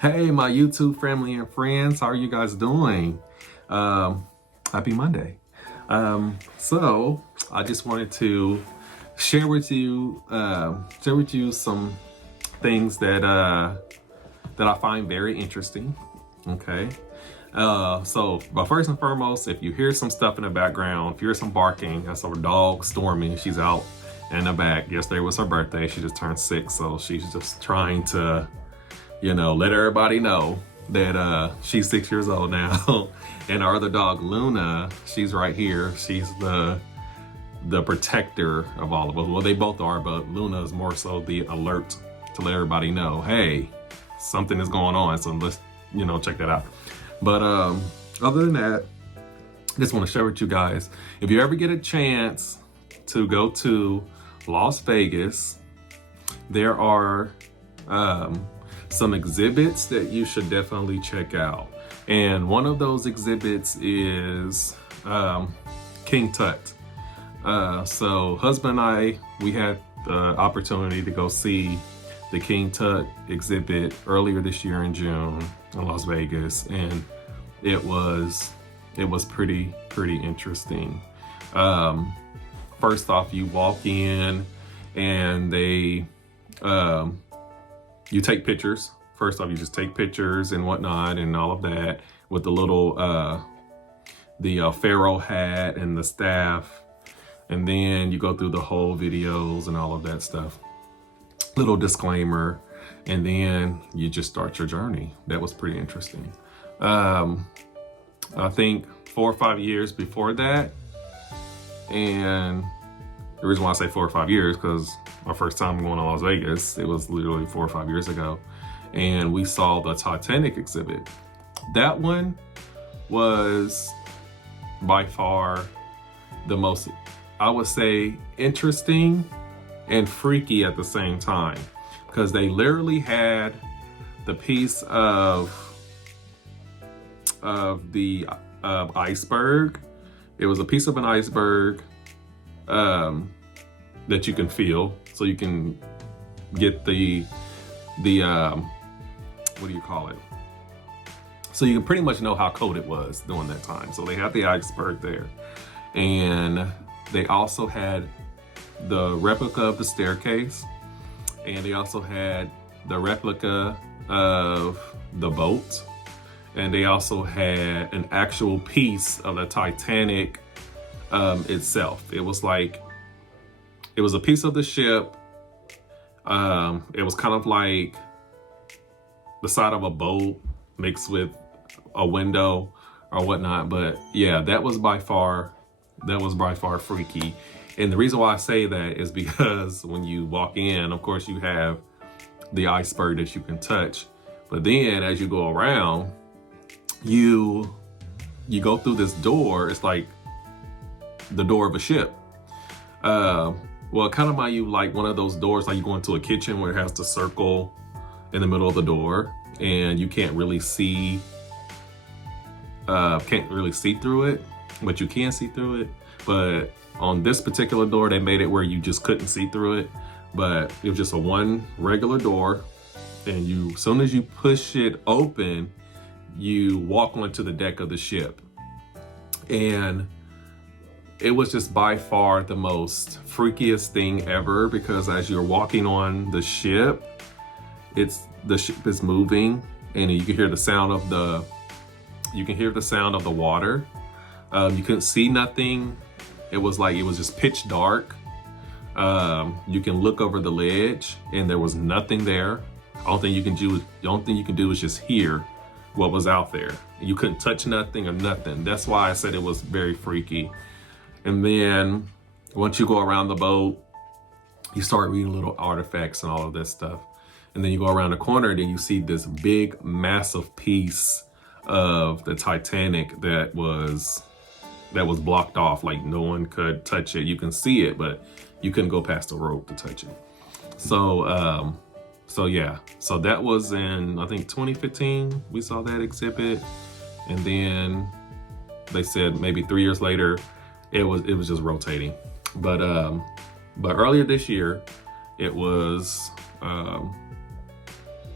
Hey, my YouTube family and friends, how are you guys doing? Happy Monday. So I just wanted to share with you some things that I find very interesting. Okay. But first and foremost, if you hear some stuff in the background, if you hear some barking, that's our dog Stormy. She's out in the back. Yesterday was her birthday. She just turned 6, so she's just trying to let everybody know that she's 6 years old now. And our other dog, Luna, she's right here. She's the protector of all of us. Well, they both are, but Luna is more so the alert to let everybody know, hey, something is going on. So let's, check that out. But other than that, I just want to share with you guys, if you ever get a chance to go to Las Vegas, there are some exhibits that you should definitely check out. And one of those exhibits is King Tut. So husband and I, we had the opportunity to go see the King Tut exhibit earlier this year in June in Las Vegas, and it was pretty interesting. First off, you walk in and they you take pictures. First off, you just take pictures and whatnot and all of that with the little the pharaoh hat and the staff, and then you go through the whole videos and all of that stuff. Little disclaimer, and then you just start your journey. That was pretty interesting. I think 4 or 5 years before that, and the reason why I say 4 or 5 years, because my first time going to Las Vegas, it was literally 4 or 5 years ago, and we saw the Titanic exhibit. That one was by far the most, I would say, interesting and freaky at the same time, because they literally had the piece of the iceberg. It was a piece of an iceberg that you can feel, so you can get the what do you call it? So you can pretty much know how cold it was during that time. So they had the iceberg there, and they also had the replica of the staircase, and they also had the replica of the boat, and they also had an actual piece of the Titanic itself. It was a piece of the ship. It was kind of like the side of a boat mixed with a window or whatnot. But yeah, that was by far freaky. And the reason why I say that is because when you walk in, of course, you have the iceberg that you can touch. But then as you go around, you go through this door. It's like the door of a ship. Well, kind of mind you, like one of those doors, like you go into a kitchen where it has the circle in the middle of the door, and you can't really see through it, but you can see through it. But on this particular door, they made it where you just couldn't see through it, but it was just a one regular door, and as soon as you push it open, you walk onto the deck of the ship. And it was just by far the most freakiest thing ever, because as you're walking on the ship, the ship is moving, and you can hear the sound of the water. You couldn't see nothing. It was just pitch dark. You can look over the ledge, and there was nothing there. The only thing you can do is just hear what was out there. You couldn't touch nothing or nothing. That's why I said it was very freaky. And then once you go around the boat, you start reading little artifacts and all of this stuff. And then you go around the corner, and then you see this big, massive piece of the Titanic that was blocked off. Like no one could touch it. You can see it, but you couldn't go past the rope to touch it. So yeah. So that was in, I think, 2015. We saw that exhibit. And then they said maybe 3 years later, it was just rotating. But earlier this year, it was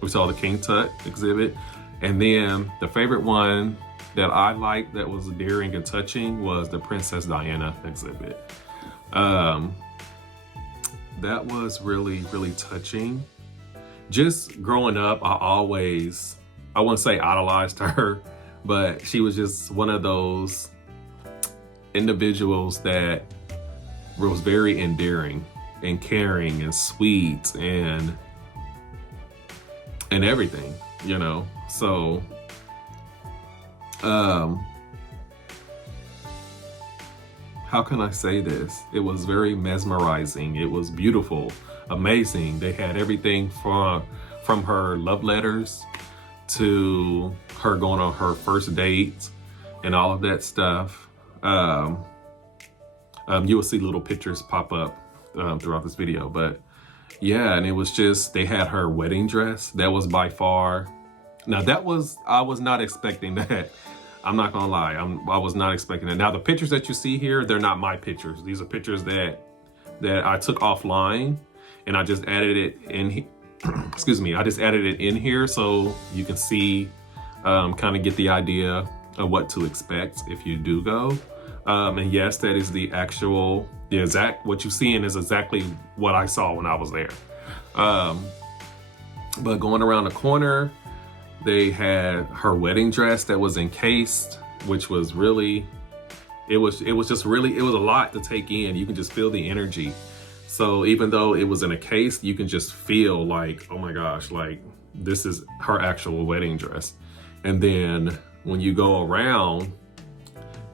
We saw the King Tut exhibit. And then the favorite one that I liked that was daring and touching was the Princess Diana exhibit. That was really, really touching. Just growing up, I wouldn't say idolized her, but she was just one of those individuals that was very endearing and caring and sweet and everything, you know. So how can I say this? It was very mesmerizing. It was beautiful, amazing. They had everything from her love letters to her going on her first date and all of that stuff. You will see little pictures pop up throughout this video, but yeah, and it was just, they had her wedding dress. That was by far, now I was not expecting that. I'm not gonna lie, I was not expecting that. Now the pictures that you see here, they're not my pictures. These are pictures that I took offline, and I just added it in. Excuse me, I just added it in here so you can see, kind of get the idea of what to expect if you do go. And yes, that is the exact, what you're seeing is exactly what I saw when I was there. But going around the corner, they had her wedding dress that was encased, which was really, it was a lot to take in. You can just feel the energy. So even though it was in a case, you can just feel like, oh my gosh, like this is her actual wedding dress. And then when you go around,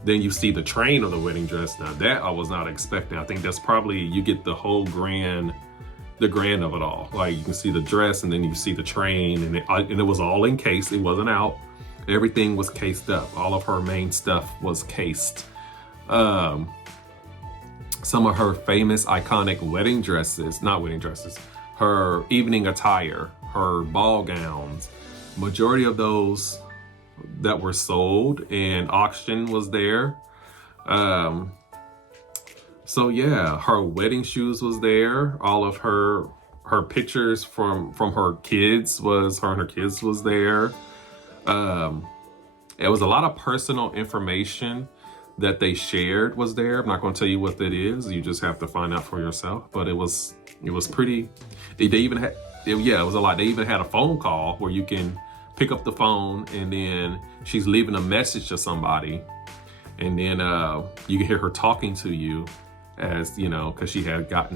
then you see the train of the wedding dress. Now that I was not expecting. I think that's probably, you get the whole the grand of it all. Like you can see the dress, and then you see the train, and it was all encased. It wasn't out. Everything was cased up. All of her main stuff was cased. Some of her famous iconic wedding dresses, not wedding dresses, her evening attire, her ball gowns, majority of those that were sold and auction was there. So yeah, her wedding shoes was there. All of her pictures from her kids was, her and her kids was there. It was a lot of personal information that they shared was there. I'm not going to tell you what that is. You just have to find out for yourself. But it was pretty. They even had, it was a lot. They even had a phone call where you can pick up the phone, and then she's leaving a message to somebody, and then you can hear her talking to you, as you know, because she got the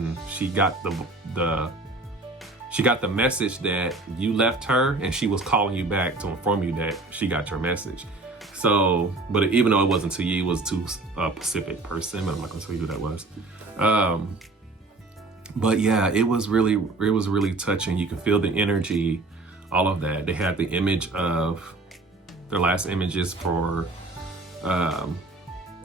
message that you left her, and she was calling you back to inform you that she got your message. So, but even though it wasn't to you, it was to a specific person. But I'm not gonna tell you who that was. But yeah, it was really touching. You can feel the energy, all of that. They had the image of their last images for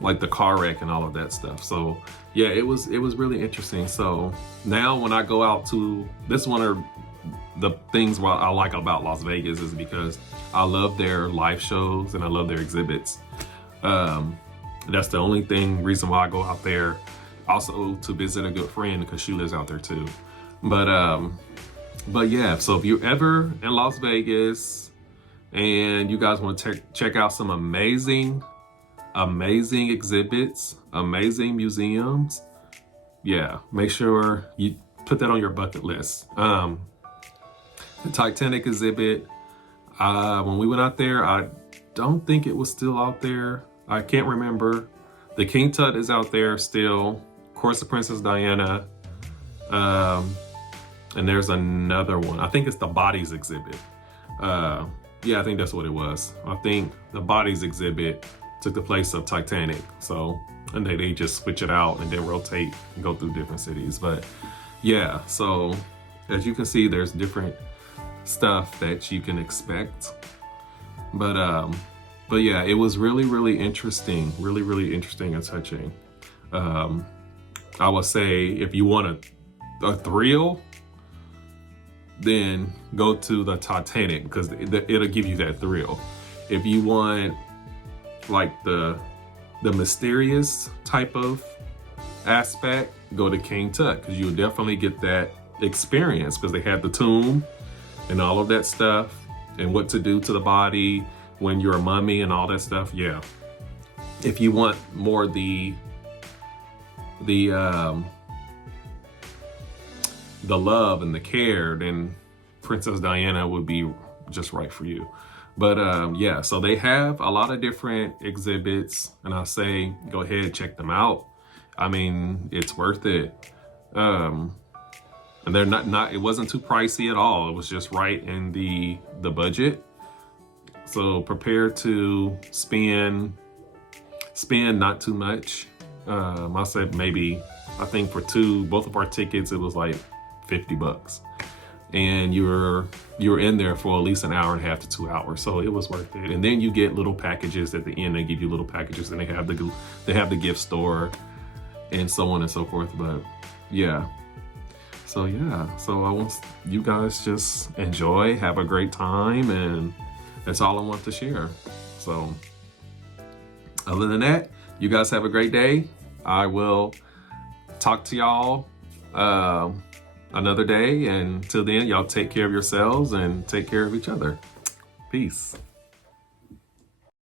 like the car wreck and all of that stuff. So yeah, it was really interesting. So now when I go out to, this one of the things what I like about Las Vegas is because I love their live shows and I love their exhibits. That's the only reason why I go out there. Also to visit a good friend because she lives out there too. But yeah, so if you're ever in Las Vegas and you guys want to check out some amazing exhibits, amazing museums, yeah, make sure you put that on your bucket list. The Titanic exhibit, when we went out there, I don't think it was still out there. I can't remember. The King Tut is out there still. Of course, the Princess Diana. And there's another one. I think it's the Bodies exhibit. Yeah, I think that's what it was. I think the Bodies exhibit took the place of Titanic. So, and they just switch it out and then rotate and go through different cities. But yeah, so as you can see, there's different stuff that you can expect. But yeah, it was really interesting, really interesting and touching. I would say if you want a thrill, then go to the Titanic because it'll give you that thrill. If you want like the mysterious type of aspect, go to King Tut because you'll definitely get that experience because they had the tomb and all of that stuff, and what to do to the body when you're a mummy and all that stuff, yeah. If you want more the love and the care, then Princess Diana would be just right for you. But yeah, so they have a lot of different exhibits, and I say go ahead, check them out. I mean, it's worth it. And they're not it wasn't too pricey at all. It was just right in the budget. So prepare to spend not too much. I said maybe, I think for both of our tickets, it was like $50. And you were in there for at least an hour and a half to 2 hours. So it was worth it. And then you get little packages at the end. They give you little packages, and they have the gift store and so on and so forth. But yeah. So yeah, so I want you guys just enjoy, have a great time, and that's all I want to share. So other than that, you guys have a great day. I will talk to y'all another day, and till then, y'all take care of yourselves and take care of each other. Peace.